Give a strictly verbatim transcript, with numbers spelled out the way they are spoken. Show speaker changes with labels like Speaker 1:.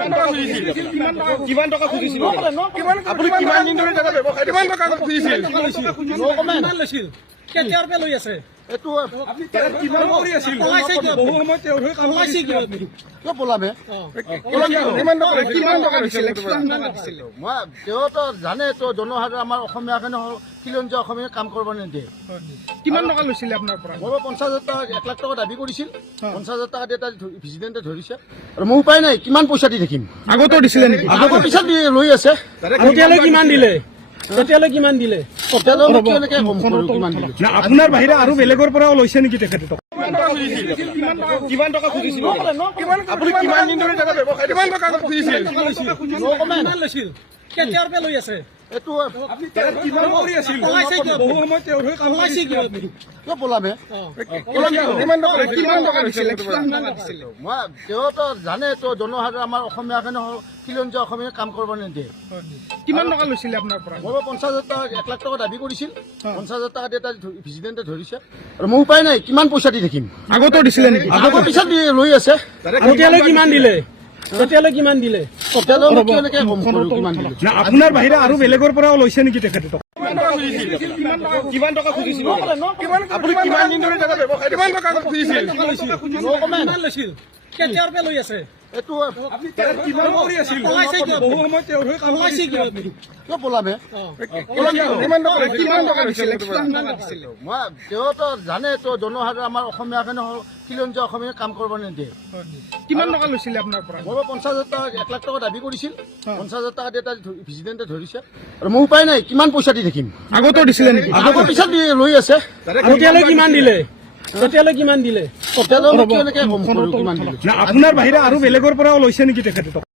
Speaker 1: টকা খুজিছিল কিমান টকা খুজিছিল আপুনি কিমান দিন ধৰি জেগা ব্যৱসায় কিমান টকা খুজিছিল
Speaker 2: কিমান লৈছিল কেতিয়াৰ পৰা লৈ আছে
Speaker 1: এইটো কিমান কৰি আছিল
Speaker 2: পলাইছে কিয়
Speaker 1: বহু সময় তেওঁ হৈ কাম
Speaker 2: পলাইছে কিয়
Speaker 1: কিয় পলাবে কিমান টকা কিমান টকা দিছিল
Speaker 3: মই তেওঁতো জানে তো জনসাধাৰণ আমাৰ অসমীয়াখিনি খিলঞ্জীয়া অসমীয়া কাম কৰিব নিদিয়ে
Speaker 1: কিমান টকা লৈছিলে আপোনাৰ পৰা
Speaker 3: মই পঞ্চাছ হাজাৰ টকা এক লাখ টকা দাবী কৰিছিল পঞ্চাছ হাজাৰ টকা এটা প্ৰেচিডেণ্টে ধৰিছে আৰু মোৰ উপায় নাই কিমান পইচা দি থাকিম
Speaker 1: আগতো দিছিলে নেকি
Speaker 3: আগৰ পিছত লৈ আছে
Speaker 2: তেতিয়ালৈ কিমান দিলে তেতিয়ালৈ কিমান দিলে
Speaker 3: কেনেকে গম কৰোঁ কিমান দিলে
Speaker 1: না আপোনাৰ বাহিৰে আৰু বেলেগৰ পৰাও লৈছে নেকি তেখেতে কিমান টকা খুজিছিল আপুনি কিমান দিন ধৰি জেগা ব্যৱসায় কিমান টকা খুজিছিল
Speaker 2: কিমান লৈছিল কেতিয়াৰ পৰা লৈ আছে
Speaker 3: এইটো
Speaker 1: কিমান কৰি আছিল
Speaker 2: পলাইছে কিয়
Speaker 1: বহু সময় তেওঁ হৈ কাম
Speaker 2: পলাইছে কিয়
Speaker 3: কিয় পলাবে
Speaker 1: কিমান টকা কিমান টকা দিছিলে
Speaker 3: মই তেওঁতো জানে তো জনসাধাৰণ আমাৰ অসমীয়াখিনি খিলঞ্জীয়া অসমীয়া কাম কৰিব নিদিয়ে
Speaker 1: কিমান টকা লৈছিলে আপোনাৰ পৰা
Speaker 3: মই পঞ্চাছ হাজাৰ টকা এক লাখ টকা দাবী কৰিছিল পঞ্চাছ হাজাৰ টকা এটা প্ৰেচিডেণ্টে ধৰিছে আৰু মোৰ উপায় নাই কিমান পইচা দি থাকিম
Speaker 1: আগতো দিছিলে নেকি
Speaker 3: আগৰ পিছত লৈ আছে
Speaker 2: তেতিয়ালৈ কিমান দিলে তেতিয়ালৈ কিমান দিলে
Speaker 3: কেনেকে গম কৰোঁ কিমান দিলে
Speaker 1: না আপোনাৰ বাহিৰে আৰু বেলেগৰ পৰাও লৈছে নেকি তেখেতে কিমান টকা খুজিছিল আপুনি কিমান দিন ধৰি জেগা ব্যৱসায় কিমান টকা খুজিছিল
Speaker 2: কিমান লৈছিল কেতিয়াৰ পৰা লৈ আছে
Speaker 3: এইটো
Speaker 1: কিমান কৰি আছিল
Speaker 2: পলাইছে কিয়
Speaker 1: বহু সময় তেওঁ হৈ কাম
Speaker 2: পলাইছে কিয়
Speaker 3: কিয় পলাবে
Speaker 1: কিমান টকা কিমান টকা দিছিলে
Speaker 3: মই তেওঁতো জানে তো জনসাধাৰণ আমাৰ অসমীয়াখিনি খিলঞ্জীয়া অসমীয়া কাম কৰিব নিদিয়ে
Speaker 1: কিমান টকা লৈছিলে আপোনাৰ পৰা
Speaker 3: মই পঞ্চাছ হাজাৰ টকা এক লাখ টকা দাবী কৰিছিল পঞ্চাছ হাজাৰ টকা এটা প্ৰেচিডেণ্টে ধৰিছে আৰু মোৰ উপায় নাই কিমান পইচা দি থাকিম
Speaker 1: আগতো দিছিলে নেকি
Speaker 3: আগৰ পিছত লৈ আছে
Speaker 2: তেতিয়ালৈ কিমান দিলে তেতিয়ালৈ কিমান দিলে
Speaker 3: কেনেকে গম কৰোঁ কিমান দিলে
Speaker 1: না আপোনাৰ বাহিৰে আৰু বেলেগৰ পৰাও লৈছে নেকি তেখেতে